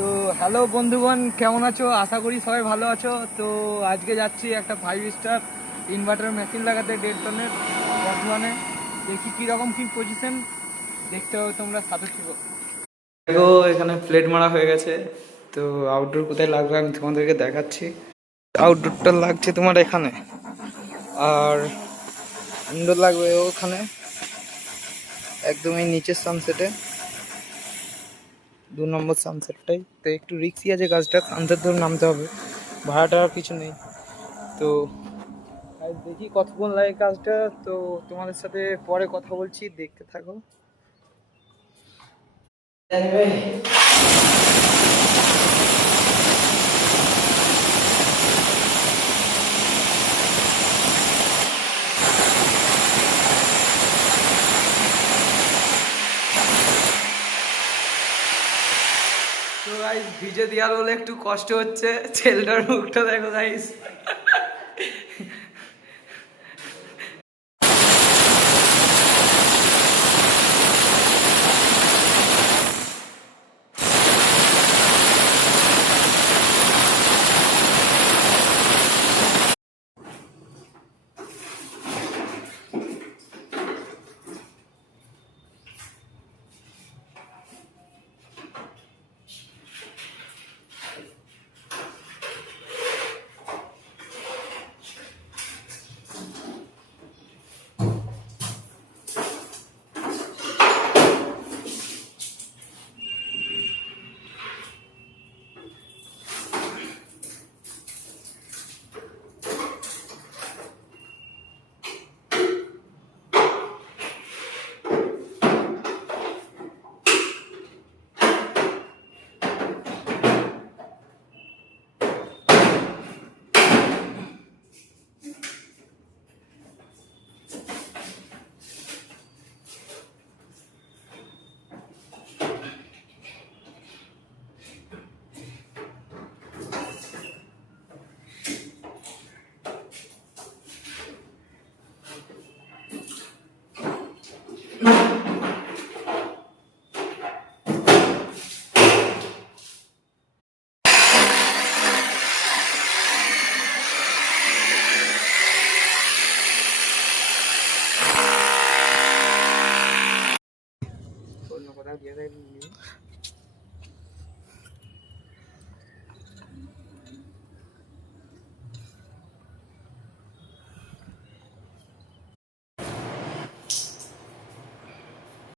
তো হ্যালো বন্ধুগণ, কেমন আছো? আশা করি সবাই ভালো আছো। তো আজকে যাচ্ছি একটা 5 স্টার ইনভার্টার মেশিন লাগাতে 1.5 টনের বর্ধমানে। দেখি কীরকম কী পজিশন, দেখতে হবে, তোমরা সাথে থেকো। দেখো এখানে প্লেট মারা হয়ে গেছে। তো আউটডোর কোথায় লাগবে আমি তোমাদেরকে দেখাচ্ছি। আউটডোরটা লাগছে তোমার এখানে, আর ইনডোর লাগবে ওখানে একদমই নিচের সানসেটে, 2 নম্বর সানসেটটাই। তো একটু রিক্সি আছে কাজটা, সানসেট ধরে নামতে হবে, ভাড়াটা আর কিছু নেই। তো দেখি কতক্ষণ লাগে কাজটা। তো তোমাদের সাথে পরে কথা বলছি, দেখতে থাকো। তো গাইস, ভিজে দেওয়ার বলে একটু কষ্ট হচ্ছে। ছেলেটার মুখটা দেখো গাইস।